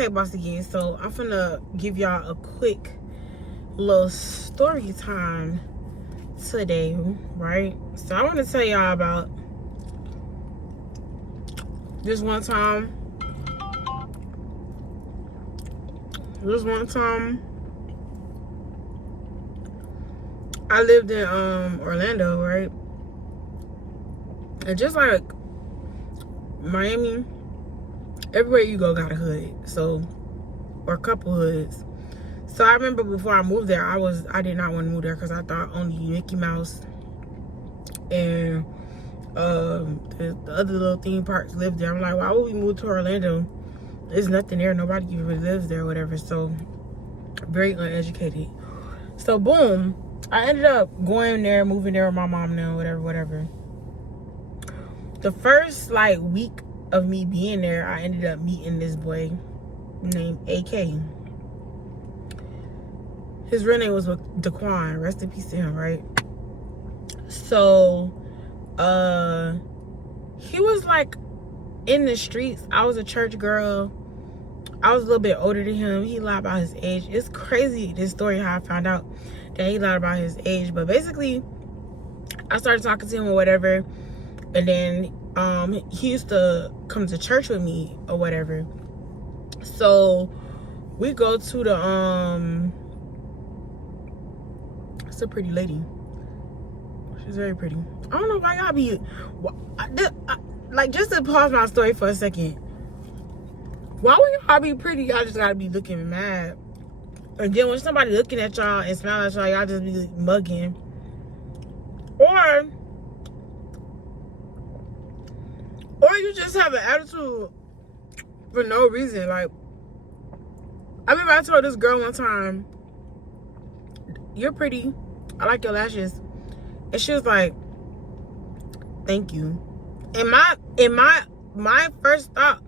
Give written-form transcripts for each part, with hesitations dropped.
Okay, Bossy, so I'm finna give y'all a quick little story time today, right? So I want to tell y'all about this one time. I lived in Orlando, right? And just like Miami, everywhere you go got a hood, so, or a couple hoods. So I remember before I moved there, I did not want to move there because I thought only Mickey Mouse and the other little theme parks lived there. I'm like, why would we move to Orlando? There's nothing there. Nobody even lives there or whatever. So very uneducated. So boom, I ended up going there, moving there with my mom now, whatever. The first like week of me being there, I ended up meeting this boy named AK. His real name was Daquan. Rest in peace to him, right? So he was like in the streets. I was a church girl. I was a little bit older than him. He lied about his age. It's crazy, this story, how I found out that he lied about his age. But basically, I started talking to him or whatever. And then he used to come to church with me or whatever. So we go to the it's a pretty lady. She's very pretty. I don't know why y'all be like, just to pause my story for a second. Why would y'all be pretty? Y'all just gotta be looking mad. And then when somebody looking at y'all and smiling at y'all just be mugging. Or you just have an attitude for no reason. Like, I remember I told this girl one time, "You're pretty. I like your lashes." And she was like, "Thank you." And my first thought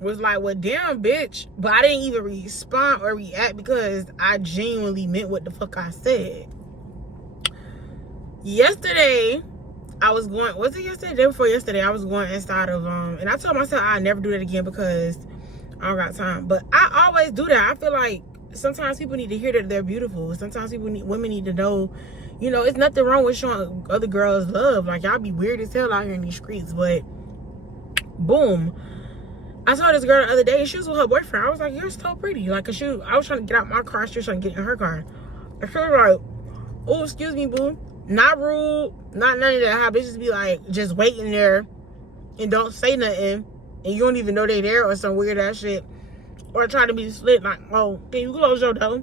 was like, well, damn, bitch. But I didn't even respond or react because I genuinely meant what the fuck I said. Yesterday, I was going, was it yesterday? The day before yesterday, I was going inside of, and I told myself I'd never do that again because I don't got time. But I always do that. I feel like sometimes people need to hear that they're beautiful. Sometimes women need to know, you know, it's nothing wrong with showing other girls love. Like, y'all be weird as hell out here in these streets. But, boom. I saw this girl the other day, and she was with her boyfriend. I was like, "You're so pretty." Like, cause I was trying to get out my car, she was trying to get in her car. And she was like, "Oh, excuse me, boo." Not rude, not none of that. How bitches be like, just waiting there and don't say nothing, and you don't even know they there or some weird ass shit. Or try to be slick, like, "Oh, can you close your door?"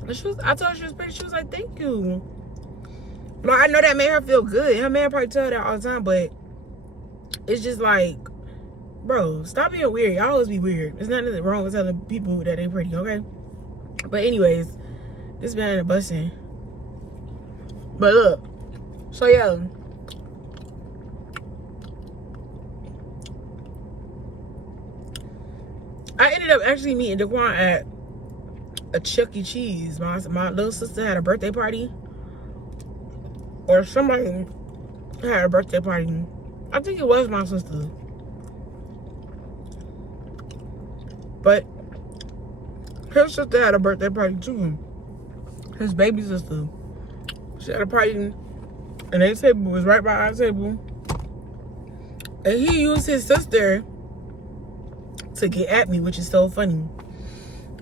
And I told her she was pretty. She was like, "Thank you." But I know that made her feel good. Her man probably tell her that all the time, but it's just like, bro, stop being weird. Y'all always be weird. There's nothing wrong with telling people that they pretty, okay? But anyways, this man a bussin'. But look, so yeah. I ended up actually meeting Daquan at a Chuck E. Cheese. My little sister had a birthday party. Or somebody had a birthday party. I think it was my sister. But his sister had a birthday party too. His baby sister. She had a party and their table was right by our table. And he used his sister to get at me, which is so funny.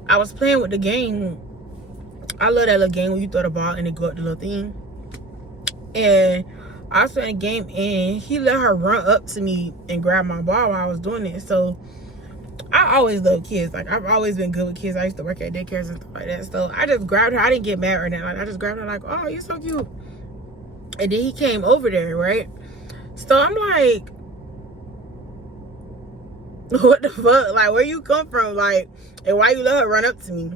I was playing with the game. I love that little game when you throw the ball and it go up the little thing. And I was playing a game and he let her run up to me and grab my ball while I was doing it. So I always love kids. Like, I've always been good with kids. I used to work at daycares and stuff like that. So I just grabbed her. I didn't get mad or anything. Like, I just grabbed her like, "Oh, you're so cute." And then he came over there, right? So I'm like, what the fuck? Like, where you come from? Like, and why you let her run up to me?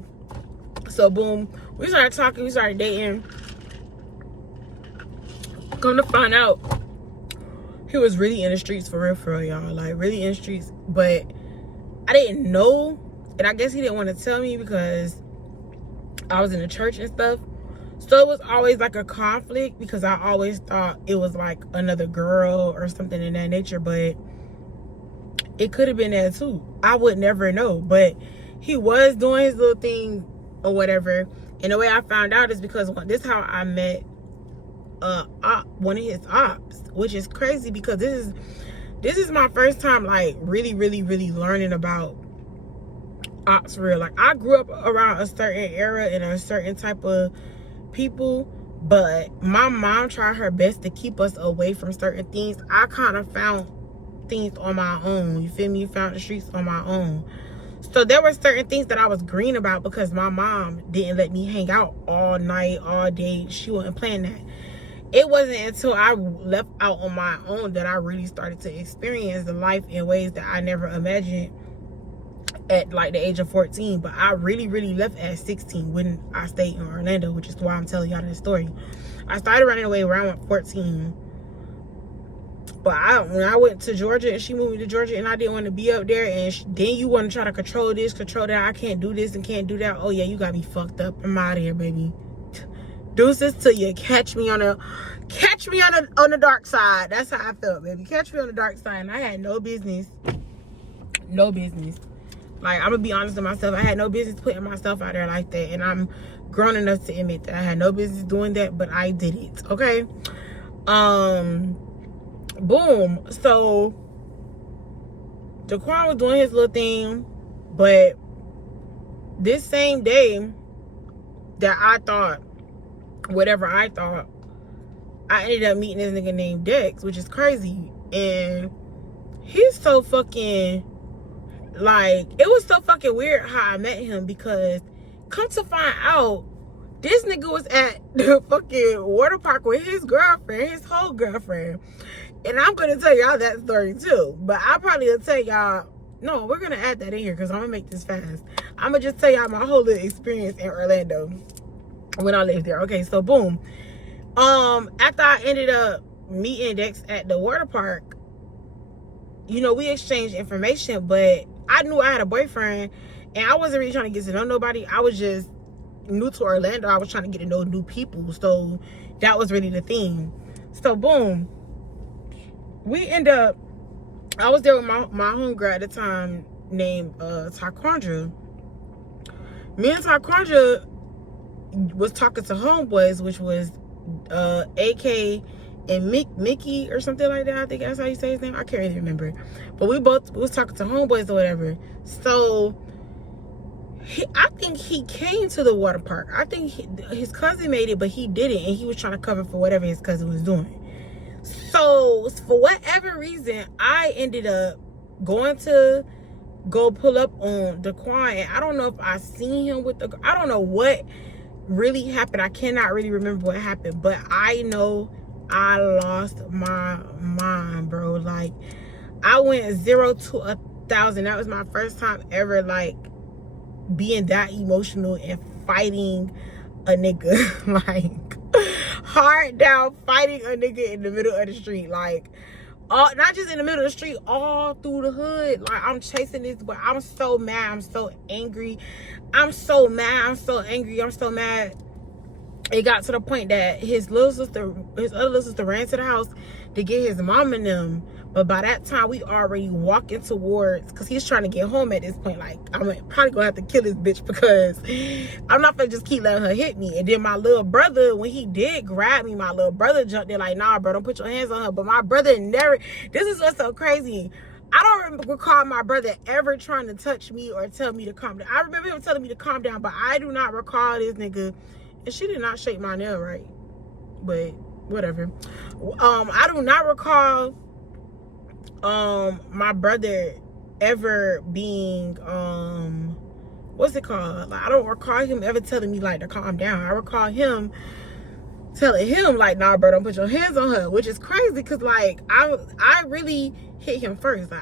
So boom, we started talking. We started dating. Come to find out, he was really in the streets for real, y'all. Like, really in the streets. But I didn't know, and I guess he didn't want to tell me because I was in the church and stuff. So it was always like a conflict because I always thought it was like another girl or something in that nature. But it could have been that too. I would never know. But he was doing his little thing or whatever. And the way I found out is because this is how I met one of his ops, which is crazy because this is my first time like really learning about ops for real. Like, I grew up around a certain era and a certain type of people, but my mom tried her best to keep us away from certain things. I kind of found things on my own, you feel me? Found the streets on my own. So there were certain things that I was green about because my mom didn't let me hang out all night, all day. She wasn't playing that. It wasn't until I left out on my own that I really started to experience the life in ways that I never imagined at like the age of 14. But I really left at 16 when I stayed in Orlando, which is why I'm telling y'all this story. I started running away around 14. But when I went to Georgia and she moved me to Georgia and I didn't want to be up there, and then you want to try to control this, control that. I can't do this and can't do that. Oh yeah, you got me fucked up. I'm out of here, baby. Deuces to you. Catch me on the dark side. That's how I felt, baby. Catch me on the dark side. And I had no business. Like, I'm gonna be honest with myself. I had no business putting myself out there like that, and I'm grown enough to admit that I had no business doing that, but I did it. Okay. Boom. So Daquan was doing his little thing, but this same day that I thought whatever I thought, I ended up meeting this nigga named Dex, which is crazy. And he's so fucking, like, it was so fucking weird how I met him, because come to find out, this nigga was at the fucking water park with his girlfriend, his whole girlfriend. And I'm gonna tell y'all that story too, but I probably will tell y'all, no, we're gonna add that in here because I'm gonna make this fast. I'm gonna just tell y'all my whole little experience in Orlando when I lived there. Okay, so boom. After I ended up meeting Dex at the water park, you know, we exchanged information, but I knew I had a boyfriend and I wasn't really trying to get to know nobody. I was just new to Orlando. I was trying to get to know new people. So that was really the thing. So boom. We end up, I was there with my homegirl at the time named Taquandra. Me and Taquandra was talking to homeboys, which was AK and Mickey or something like that. I think that's how you say his name. I can't really remember. But we was talking to homeboys or whatever. So I think he came to the water park. I think his cousin made it, but he didn't, and he was trying to cover for whatever his cousin was doing. So for whatever reason, I ended up going to go pull up on Daquan, and I don't know if I seen him with I don't know what really happened. I cannot really remember what happened, but I know I lost my mind, bro. Like, I went 0 to 1,000. That was my first time ever, like, being that emotional and fighting a nigga. Like, hard down fighting a nigga in the middle of the street. Like, not just in the middle of the street, all through the hood. Like, I'm chasing this, but I'm so mad. I'm so angry. I'm so mad. I'm so angry. I'm so mad. It got to the point that his other little sister ran to the house to get his mom and them. But by that time, we already walking towards, because he's trying to get home at this point. Like, I'm probably gonna have to kill this bitch, because I'm not gonna just keep letting her hit me. And then my little brother, when he did grab me, my little brother jumped in like, nah, bro, don't put your hands on her. But my brother never, this is what's so crazy. I don't recall my brother ever trying to touch me or tell me to calm down. I remember him telling me to calm down, but I do not recall this nigga. And she did not shake my nail right, but whatever. I do not recall my brother ever being what's it called, like, I don't recall him ever telling me like to calm down. I recall him telling him like, nah, bro, don't put your hands on her, which is crazy, because like I really hit him first. Like,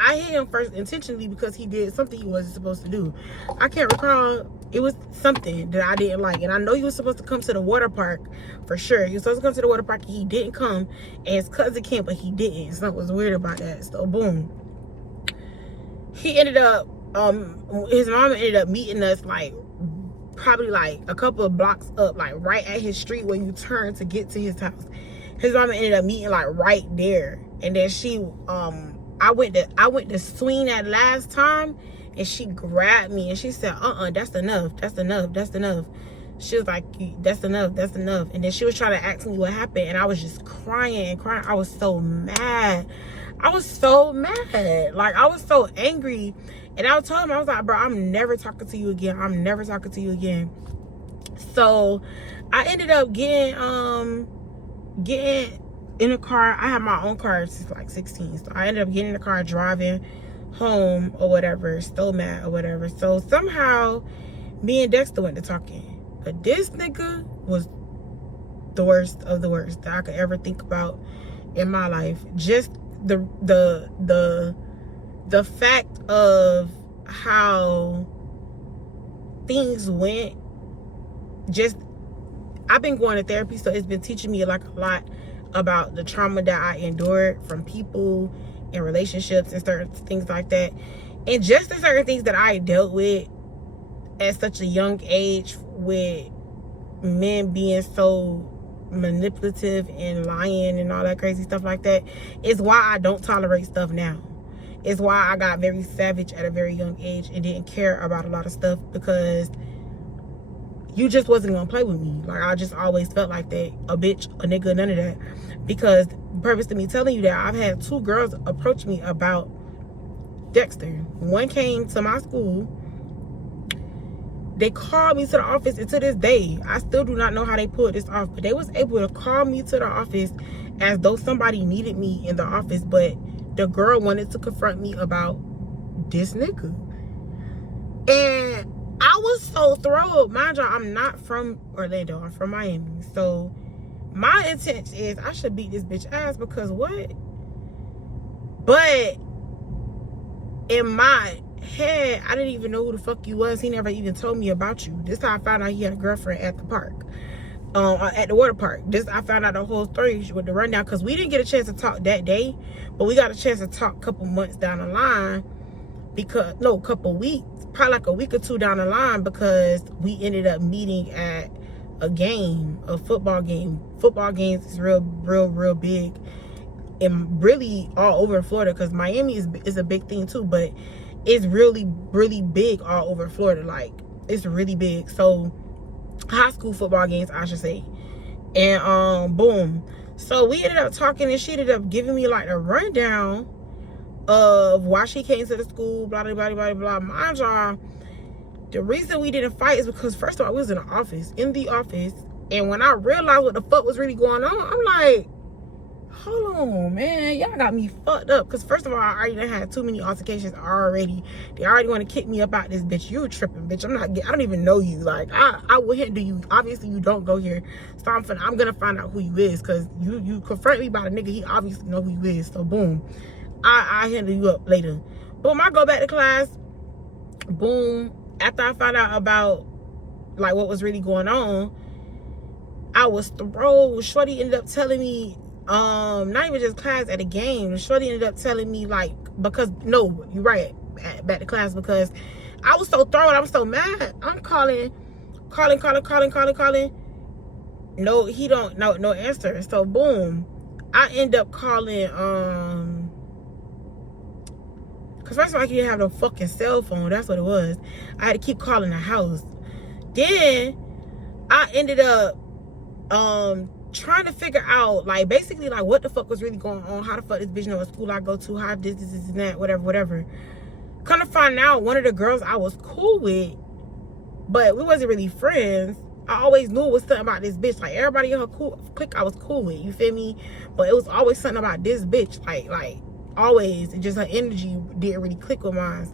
I hit him first intentionally because he did something he wasn't supposed to do. I can't recall. It was something that I didn't like. And I know he was supposed to come to the water park for sure. He was supposed to come to the water park and he didn't come. And his cousin came, but he didn't. Something was weird about that. So boom. He ended up, his mama ended up meeting us like probably like a couple of blocks up, like right at his street where you turn to get to his house. His mama ended up meeting like right there. And then she I went to swing that last time, and she grabbed me and she said, that's enough, that's enough, that's enough. She was like, that's enough, that's enough. And then she was trying to ask me what happened, and I was just crying and crying. I was so mad. I was so mad. Like, I was so angry. And I told him, I was like, bro, I'm never talking to you again. I'm never talking to you again. So I ended up getting in a car. I had my own car since like 16. So I ended up getting in the car, driving home or whatever, still mad or whatever. So somehow me and Dexter went to talking. But this nigga was the worst of the worst that I could ever think about in my life. Just the fact of how things went. Just, I've been going to therapy, so it's been teaching me like a lot about the trauma that I endured from people and relationships and certain things like that, and just the certain things that I dealt with at such a young age, with men being so manipulative and lying and all that crazy stuff like that, is why I don't tolerate stuff now. It's why I got very savage at a very young age and didn't care about a lot of stuff, because you just wasn't gonna play with me. Like, I just always felt like that. A bitch, a nigga, none of that. Because the purpose to me telling you that, I've had 2 girls approach me about Dexter. One came to my school. They called me to the office, and to this day, I still do not know how they pulled this off, but they was able to call me to the office as though somebody needed me in the office, but the girl wanted to confront me about this nigga. And I was so thrilled. Mind you, I'm not from Orlando. I'm from Miami. So my intent is I should beat this bitch ass, because what? But in my head, I didn't even know who the fuck you was. He never even told me about you. This how I found out he had a girlfriend at the park. At the water park. I found out the whole story with the rundown, because we didn't get a chance to talk that day, but we got a chance to talk a couple months down the line, a couple weeks, probably like a week or 2 down the line, because we ended up meeting at a football game. Football games is real big, and really all over Florida, because Miami is a big thing too, but it's really big all over Florida. Like, it's really big. So high school football games, I should say. And boom, so we ended up talking, and she ended up giving me like a rundown of why she came to the school, blah blah blah blah blah. Mind y'all, the reason we didn't fight is because, first of all, we was in the office, and when I realized what the fuck was really going on, I'm like, hold on, man, y'all got me fucked up. Because first of all, I already done had too many altercations already. They already want to kick me up out this bitch. You tripping, bitch. I don't even know you. Like, I will handle you. Obviously, you don't go here, so I'm gonna find out who you is, because you confront me about a nigga, he obviously know who you is. So boom, I handle you up later. Boom, I go back to class. Boom, after I found out about like what was really going on, I was thrilled. Shorty ended up telling me, not even just class, at a game, Shorty ended up telling me, like, because, no, you're right, back to class, because I was so thrown, I was so mad. I'm calling. No, he don't, no answer. So boom, I end up calling, because first of all, I didn't have no fucking cell phone. That's what it was. I had to keep calling the house. Then I ended up trying to figure out, like, basically, like, what the fuck was really going on, how the fuck this bitch know what school I go to, how this and that, whatever. Kind of find out, one of the girls I was cool with, but we wasn't really friends. I always knew it was something about this bitch. Like, everybody in her clique I was cool with, you feel me? But it was always something about this bitch, like always. And just her energy didn't really click with mine.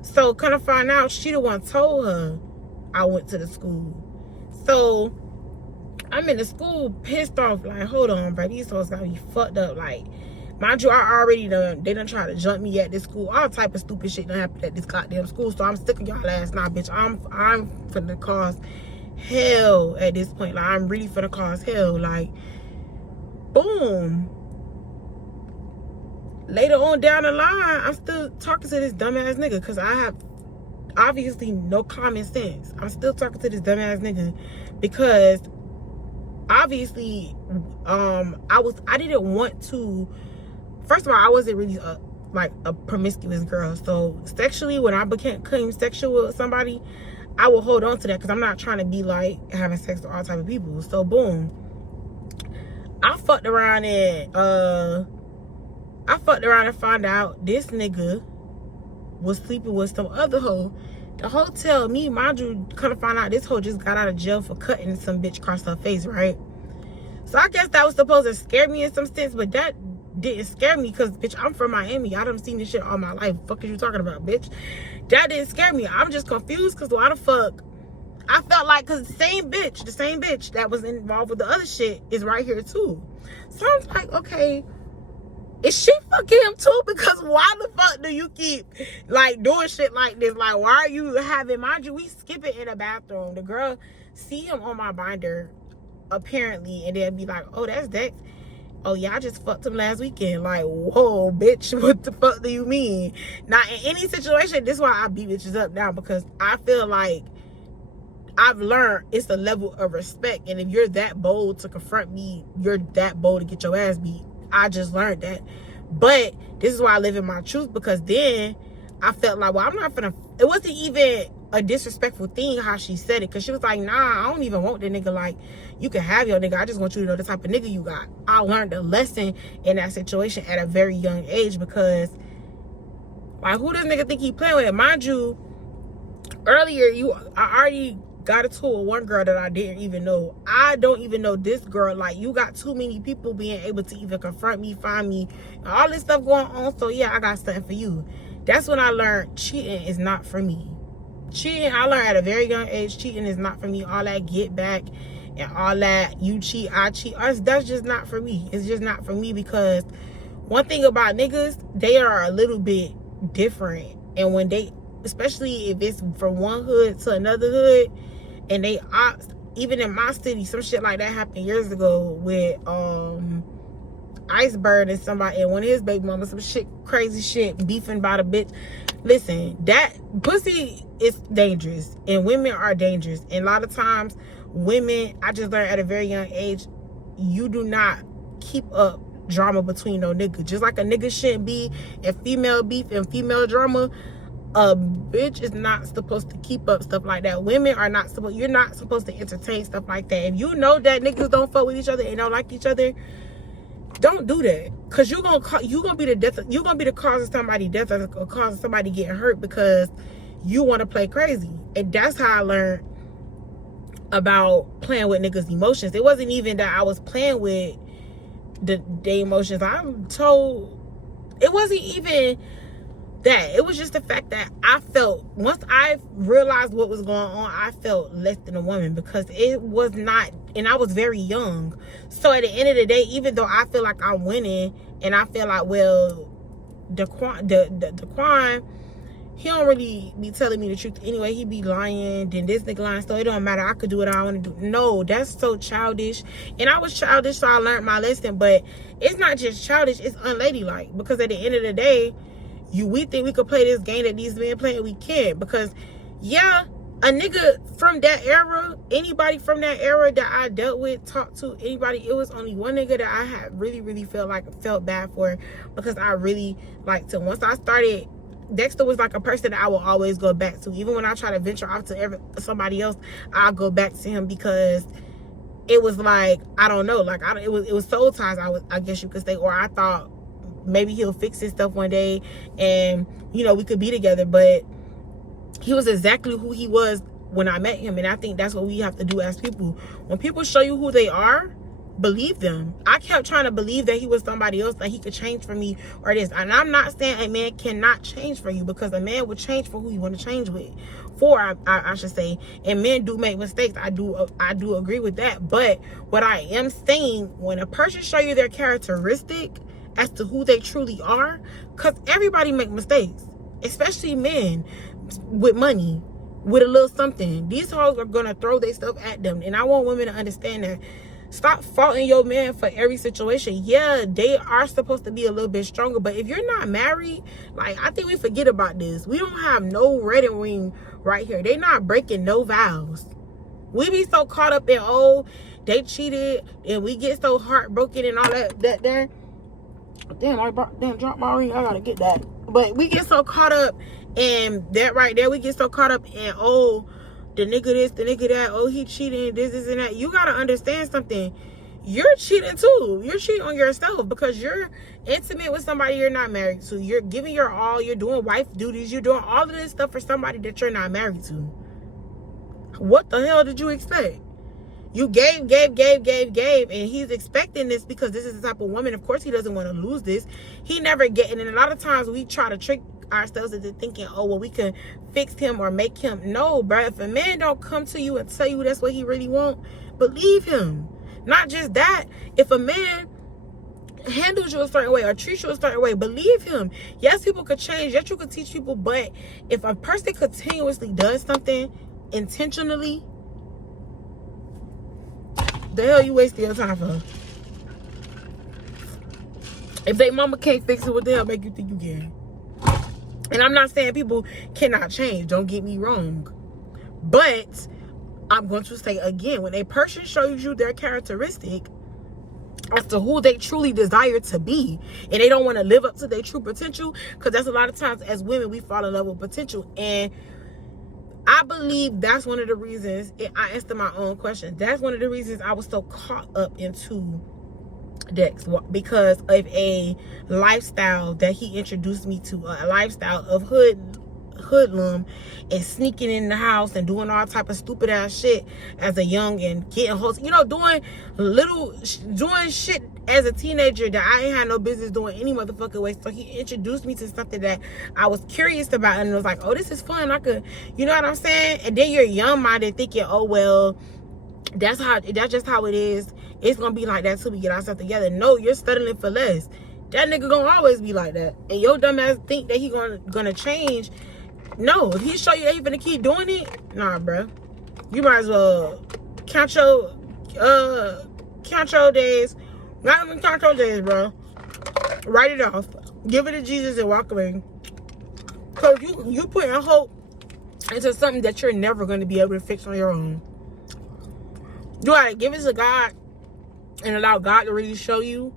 So kind of find out, she the one told her I went to the school. So I'm in the school pissed off, like, hold on, bro, these hoes got me fucked up. Like, mind you, they done try to jump me at this school. All type of stupid shit done happened at this goddamn school. So I'm sick of y'all ass now, bitch. I'm finna cause hell at this point. Like, I'm really finna cause hell. Like, boom. Later on down the line, I'm still talking to this dumbass nigga, because I have obviously no common sense. I'm still talking to this dumbass nigga because obviously I didn't want to. First of all, I wasn't really like a promiscuous girl. So sexually, when I became sexual with somebody, I will hold on to that because I'm not trying to be like having sex with all type of people. So boom, I fucked around and found out this nigga was sleeping with some other hoe. The hoe tell me, mind you, kind of find out this hoe just got out of jail for cutting some bitch across her face, right? So I guess that was supposed to scare me in some sense, but that didn't scare me because, bitch, I'm from Miami. I done seen this shit all my life. Fuck is you talking about, bitch? That didn't scare me. I'm just confused because why the fuck? I felt like, because the same bitch that was involved with the other shit is right here too. So I was like, okay, is she fucking him too? Because why the fuck do you keep like doing shit like this? Like, why are you having, mind you, we skip it in the bathroom. The girl see him on my binder apparently, and then be like, oh, that's Dex. Oh yeah, I just fucked him last weekend. Like, whoa, bitch, what the fuck do you mean? Now, in any situation, this is why I beat bitches up now, because I feel like I've learned it's a level of respect. And if you're that bold to confront me, you're that bold to get your ass beat. I just learned that. But this is why I live in my truth, because then I felt like, well, I'm not gonna, it wasn't even a disrespectful thing how she said it, because she was like, nah, I don't even want the nigga. Like, you can have your nigga, I just want you to know the type of nigga you got. I learned a lesson in that situation at a very young age, because like, who does nigga think he playing with? Mind you, earlier I already got into it with one girl that I didn't even know. I don't even know this girl. Like, you got too many people being able to even confront me, find me, all this stuff going on. So yeah, I got something for you. That's when I learned cheating is not for me. Cheating, I learned at a very young age, cheating is not for me. All that get back and all that, you cheat, I cheat, that's just not for me. It's just not for me, because one thing about niggas, they are a little bit different. And when they, especially if it's from one hood to another hood, and they opt, even in my city, some shit like that happened years ago with Iceberg and somebody, and one of his baby mamas, some shit, crazy shit, beefing about a bitch. Listen, that pussy is dangerous, and women are dangerous. And a lot of times, women, I just learned at a very young age, you do not keep up drama between no nigga. Just like a nigga shouldn't be in female beef and female drama, a bitch is not supposed to keep up stuff like that. Women are not supposed, you're not supposed to entertain stuff like that. If you know that niggas don't fuck with each other and don't like each other, don't do that. Cause you're gonna be the cause of somebody's death, or cause of somebody getting hurt because you want to play crazy. And that's how I learned about playing with niggas' emotions. It wasn't even that I was playing with the emotions. I'm told it wasn't even that. It was just the fact that I felt, once I realized what was going on, I felt less than a woman, because it was not, and I was very young. So at the end of the day, even though I feel like I'm winning, and I feel like, well, Daquan, he don't really be telling me the truth anyway. He be lying, then this nigga lying, so it don't matter. I could do what I want to do. No, that's so childish. And I was childish, so I learned my lesson. But it's not just childish, it's unladylike. Because at the end of the day, we think we could play this game that these men play, and we can't. Because yeah, a nigga from that era, anybody from that era that I dealt with, talked to, anybody, it was only one nigga that I had really felt bad for, because I really liked him. Once I started, Dexter was like a person that I will always go back to. Even when I try to venture off to somebody else, I'll go back to him, because it was like, I don't know, like, it was soul ties, I guess you could say. Or I thought maybe he'll fix his stuff one day and, you know, we could be together. But he was exactly who he was when I met him. And I think that's what we have to do as people. When people show you who they are, believe them. I kept trying to believe that he was somebody else, that he could change for me or this. And I'm not saying a man cannot change for you, because a man will change for who you want to change with. I should say. And men do make mistakes. I do agree with that. But what I am saying, when a person show you their characteristic as to who they truly are, because everybody make mistakes, especially men with money, with a little something. These hoes are gonna throw their stuff at them, and I want women to understand that. Stop faulting your man for every situation. Yeah, they are supposed to be a little bit stronger, but if you're not married, like, I think we forget about this. We don't have no wedding ring right here. They not breaking no vows. We be so caught up in, oh, they cheated, and we get so heartbroken and all that there. Damn, I dropped my ring. I gotta get that. But we get so caught up in that right there. We get so caught up in, oh, the nigga this, the nigga that, oh, he cheating, this, and that. You gotta understand something. You're cheating too. You're cheating on yourself because you're intimate with somebody you're not married to. You're giving your all. You're doing wife duties. You're doing all of this stuff for somebody that you're not married to. What the hell did you expect? You gave, and he's expecting this because this is the type of woman. Of course, he doesn't want to lose this. He never getting. And a lot of times we try to trick ourselves into thinking, oh, well, we can fix him or make him. No, bro. If a man don't come to you and tell you that's what he really want, believe him. Not just that. If a man handles you a certain way or treats you a certain way, believe him. Yes, people could change. Yes, you could teach people. But if a person continuously does something intentionally, the hell you wasting your time for? If they mama can't fix it, what the hell make you think you can? And I'm not saying people cannot change. Don't get me wrong. But I'm going to say again, when a person shows you their characteristic as to who they truly desire to be, and they don't want to live up to their true potential, because that's a lot of times as women, we fall in love with potential. And I believe that's one of the reasons, I answer my own question, that's one of the reasons I was so caught up into Dex, because of a lifestyle that he introduced me to, a lifestyle of hoodlum and sneaking in the house and doing all type of stupid ass shit as a young and getting host, you know, doing shit as a teenager that I ain't had no business doing any motherfucking way. So he introduced me to something that I was curious about, and it was like, oh, this is fun. I could, you know what I'm saying? And then you're young minded thinking, oh well, that's just how it is. It's gonna be like that till we get ourselves together. No, you're settling for less. That nigga gonna always be like that. And your dumb ass think that he gonna change. No, if he show you that he finna keep doing it, nah, bro. You might as well count your days. Not even count your days, bro. Write it off. Give it to Jesus and walk away. Cause you putting hope into something that you're never gonna be able to fix on your own. You gotta give it to God and allow God to really show you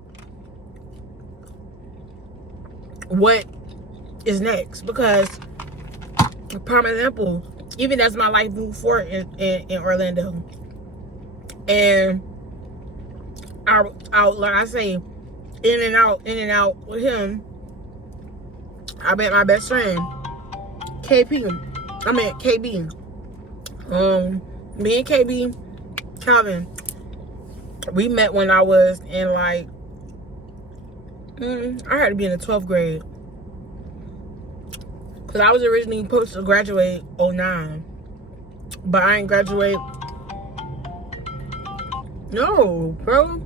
what is next. Because, prime example, even as my life moved forward in Orlando, and I like I say, in and out with him, I met my best friend, KB. Me and KB, Calvin, we met when I was in like, I had to be in the 12th grade. Because I was originally supposed to graduate 09. But I ain't graduate. No, bro.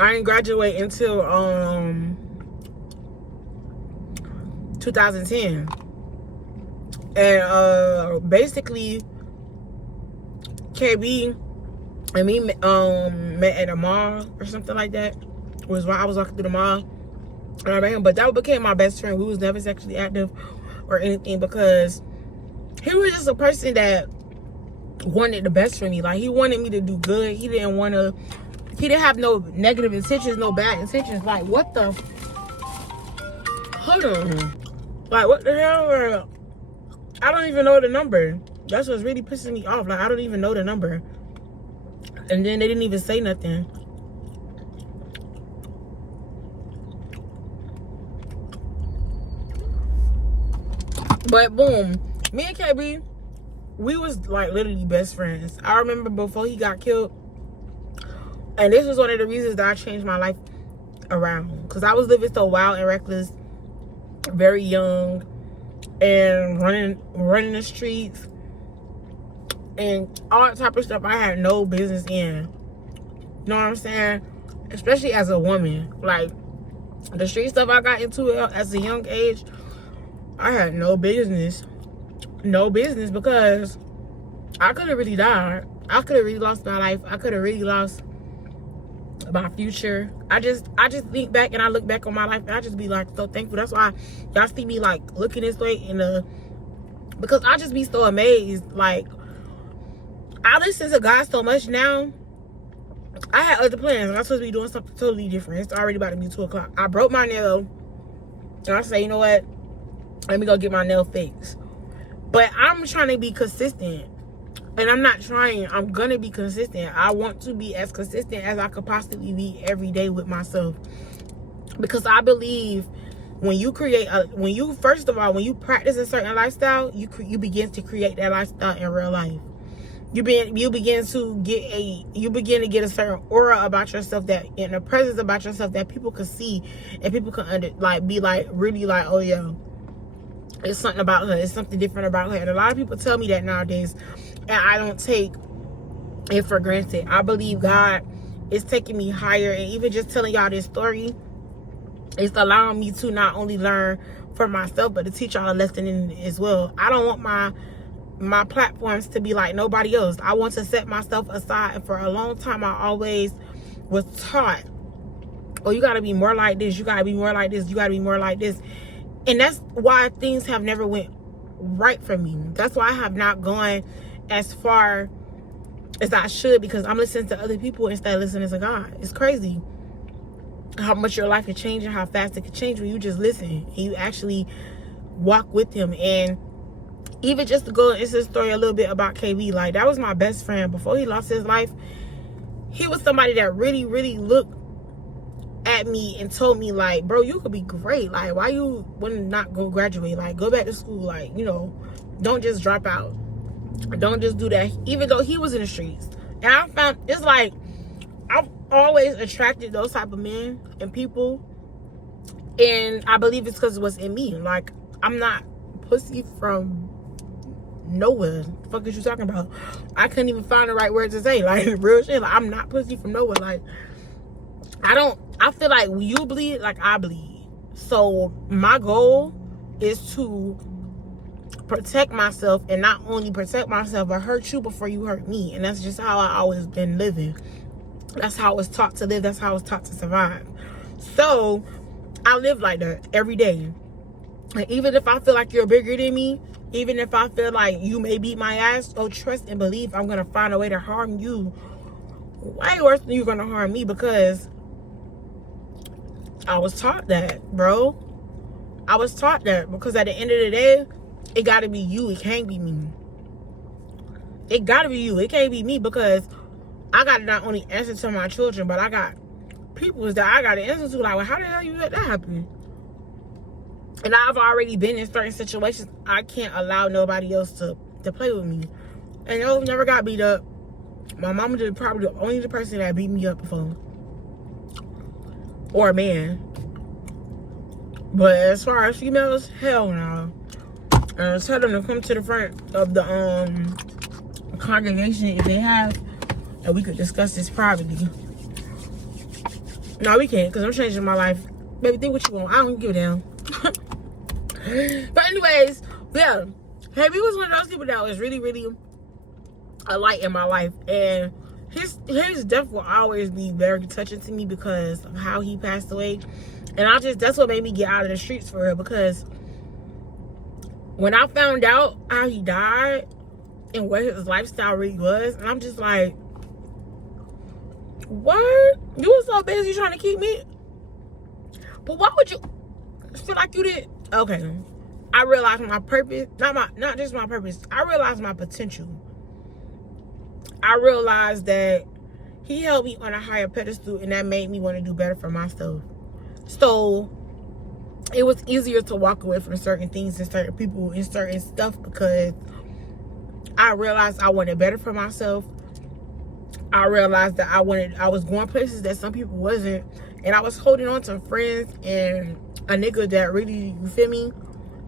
I ain't graduate until 2010. And basically, KB and me met at a mall or something like that. It was while I was walking through the mall. And I met him, but that became my best friend. We was never sexually active or anything, because he was just a person that wanted the best for me. Like, he wanted me to do good. He didn't have no negative intentions, no bad intentions. Like, what the? Hold on. Like, what the hell? I don't even know the number. That's what's really pissing me off. Like, I don't even know the number. And then they didn't even say nothing. But boom, me and KB, we was like literally best friends. I remember before he got killed, and this was one of the reasons that I changed my life around, because I was living so wild and reckless, very young, and running the streets and all that type of stuff I had no business in. You know what I'm saying? Especially as a woman. Like, the street stuff I got into as a young age, I had no business. No business, because I could have really died. I could have really lost my life. I could have really lost my future. I just think back and I look back on my life and I just be like so thankful. That's why y'all see me like looking this way because I just be so amazed. Like, I listen to God so much now. I had other plans. I'm supposed to be doing something totally different. It's already about to be 2 o'clock. I broke my nail. And I say, you know what? Let me go get my nail fixed. But I'm trying to be consistent. And I'm not trying. I'm going to be consistent. I want to be as consistent as I could possibly be every day with myself. Because I believe when you first of all, when you practice a certain lifestyle, you begin to create that lifestyle in real life. You begin to get a certain aura about yourself, that in a presence about yourself that people can see and people can be like, really like, oh yeah, it's something about her. It's something different about her. And a lot of people tell me that nowadays, and I don't take it for granted. I believe God is taking me higher, and even just telling y'all this story, it's allowing me to not only learn for myself, but to teach y'all a lesson in it as well. I don't want my platforms to be like nobody else. I want to set myself aside. And for a long time, I always was taught, oh, you got to be more like this. You got to be more like this. You got to be more like this. And that's why things have never went right for me. That's why I have not gone as far as I should, because I'm listening to other people instead of listening to God. It's crazy how much your life can change and how fast it can change when you just listen and you actually walk with him. And even just to go into the story a little bit about KB, like, that was my best friend before he lost his life. He was somebody that really, really looked at me and told me, like, bro, you could be great. Like, why you wouldn't not go graduate? Like, go back to school. Like, you know, don't just drop out. Don't just do that. Even though he was in the streets. And I found, it's like, I've always attracted those type of men and people. And I believe it's because of what's in me. Like, I'm not pussy from nowhere. The fuck is you talking about? I couldn't even find the right word to say. Like, real shit. Like, I'm not pussy from nowhere. Like, I feel like when you bleed, like, I bleed. So my goal is to protect myself, and not only protect myself, but hurt you before you hurt me. And that's just how I always been living. That's how I was taught to live. That's how I was taught to survive. So I live like that every day. And even if I feel like you're bigger than me, even if I feel like you may beat my ass, oh, trust and believe I'm gonna find a way to harm you way worse than you're gonna harm me, because I was taught that, bro. I was taught that, because at the end of the day, it gotta be you. It can't be me. It gotta be you. It can't be me, because I gotta not only answer to my children, but I got people that I gotta answer to. Like, well, how the hell you let that happen? And I've already been in certain situations. I can't allow nobody else to play with me. And I never got beat up. My mama did probably the only person that beat me up before. Or a man. But as far as females, hell no. Tell them to come to the front of the congregation if they have, and we could discuss this privately. No, we can't, because I'm changing my life. Baby, think what you want. I don't give a damn. But anyways, yeah. Heavy was one of those people that was really, really a light in my life. And his death will always be very touching to me because of how he passed away. And that's what made me get out of the streets for real, because when I found out how he died and what his lifestyle really was, and I'm just like, what? You were so busy trying to keep me? But why would you feel like you did? Okay. I realized my purpose, not just my purpose, I realized my potential. I realized that he held me on a higher pedestal, and that made me want to do better for myself. So it was easier to walk away from certain things and certain people and certain stuff, because I realized I wanted better for myself. I realized that I was going places that some people wasn't, and I was holding on to friends and a nigga that really, you feel me,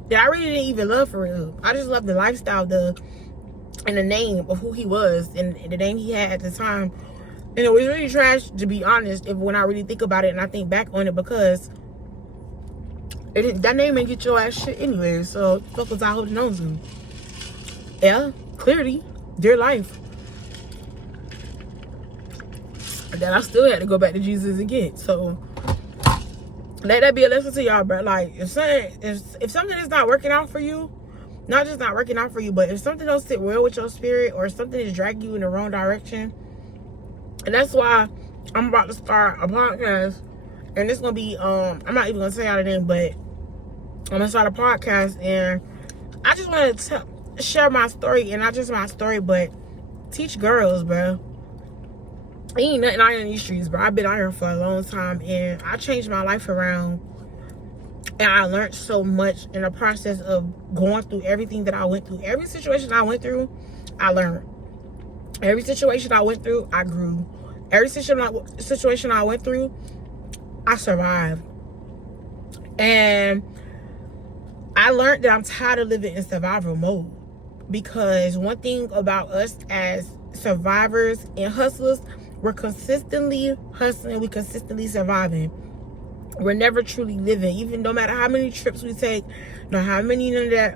that I really didn't even love for real. I just loved the lifestyle, and the name of who he was, and the name he had at the time. And it was really trash, to be honest, when I really think about it and I think back on it, because that name ain't get your ass shit anyway. So the fuck was I holding on to? Yeah, clearly, dear life. That I still had to go back to Jesus again. So let that be a lesson to y'all, bro. Like, if something is not working out for you, not just not working out for you, but if something don't sit well with your spirit, or something is dragging you in the wrong direction. And that's why I'm about to start a podcast, and it's gonna be I'm not even gonna say out of name, but I'm gonna start a podcast, and I just want to share my story, and not just my story, but teach girls, bro. Ain't nothing out in these streets, bro. I've been out here for a long time, and I changed my life around, and I learned so much in the process of going through everything that I went through. Every situation I went through, I learned. Every situation I went through, I grew. Every situation I went through, I survived. And I learned that I'm tired of living in survival mode. Because one thing about us as survivors and hustlers, we're consistently hustling, we consistently surviving. We're never truly living. Even no matter how many trips we take, no how many none of that.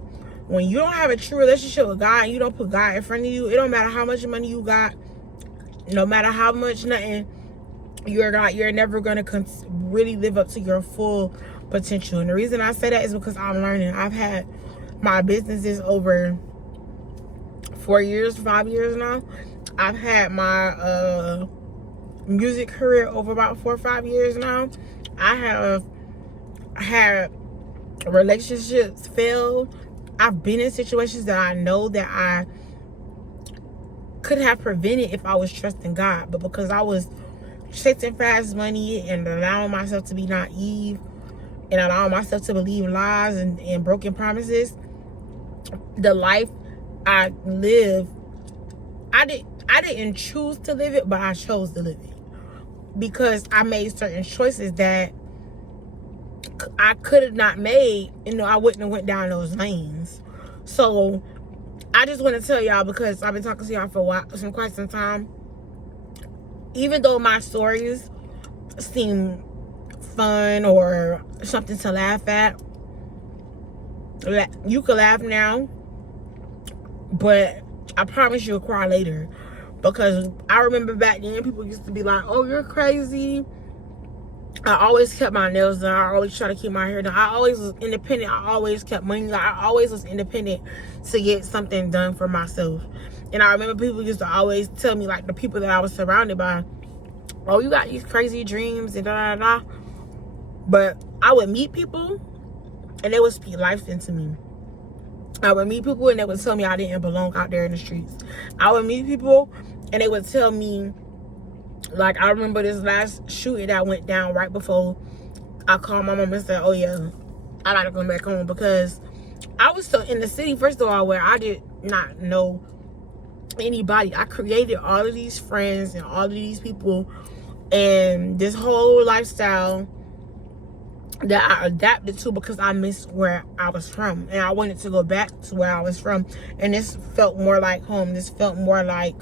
When you don't have a true relationship with God and you don't put God in front of you, it don't matter how much money you got, no matter how much nothing you're not, you're never gonna really live up to your full potential. And the reason I say that is because I'm learning. I've had my businesses over 4 years, 5 years now. I've had my music career over about 4 or 5 years now. I have had relationships fail. I've been in situations that I know that I could have prevented if I was trusting God, but because I was chasing fast money and allowing myself to be naive and allowing myself to believe lies and broken promises, the life I live, I didn't choose to live it, but I chose to live it because I made certain choices that I could have not made. I wouldn't have went down those lanes. So I just want to tell y'all, because I've been talking to y'all for quite some time. Even though my stories seem fun or something to laugh at, you can laugh now, but I promise you'll cry later. Because I remember back then, people used to be like, oh, you're crazy. I always kept my nails done. I always try to keep my hair done. I always was independent. I always kept money. Like, I always was independent to get something done for myself. And I remember people used to always tell me, like, the people that I was surrounded by, oh, you got these crazy dreams and da-da-da-da. But I would meet people, and they would speak life into me. I would meet people, and they would tell me I didn't belong out there in the streets. I would meet people, and they would tell me, like, I remember this last shooting that went down right before I called my mom and said, oh, yeah, I got to come back home, because I was still in the city, first of all, where I did not know anybody. I created all of these friends and all of these people and this whole lifestyle that I adapted to because I missed where I was from, and I wanted to go back to where I was from. And this felt more like home. This felt more like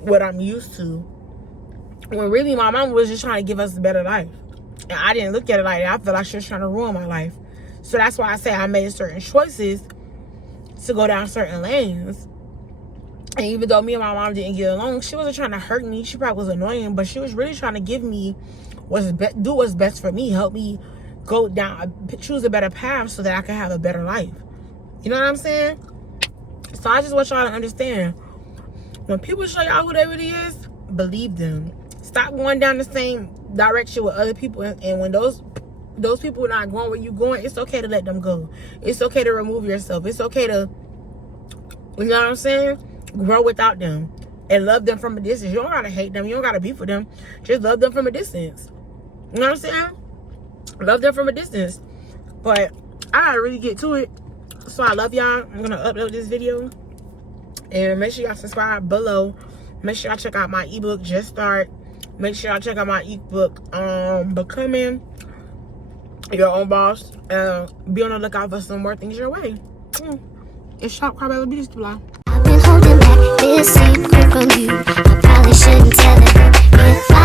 what I'm used to, when really my mom was just trying to give us a better life. And I didn't look at it like that. I felt like she was trying to ruin my life. So that's why I say I made certain choices to go down certain lanes. And even though me and my mom didn't get along, she wasn't trying to hurt me. She probably was annoying, but she was really trying to give me do what's best for me, help me go down, choose a better path so that I can have a better life. You know what I'm saying? So I just want y'all to understand, when people show y'all who they really is, believe them. Stop going down the same direction with other people, and when those people are not going where you're going, it's okay to let them go. It's okay to remove yourself. It's okay to, you know what I'm saying, grow without them and love them from a distance. You don't gotta hate them. You don't gotta be for them. Just love them from a distance. You know what I'm saying? Love them from a distance. But I gotta really get to it. So I love y'all. I'm gonna upload this video, and make sure y'all subscribe below. Make sure y'all check out my ebook, Just Start. Make sure y'all check out my ebook, Becoming Your Own Boss. Be on the lookout for some more things your way. It's Shop Crybaby Beauty Supply. I've been holding back this secret from you. I probably shouldn't tell it.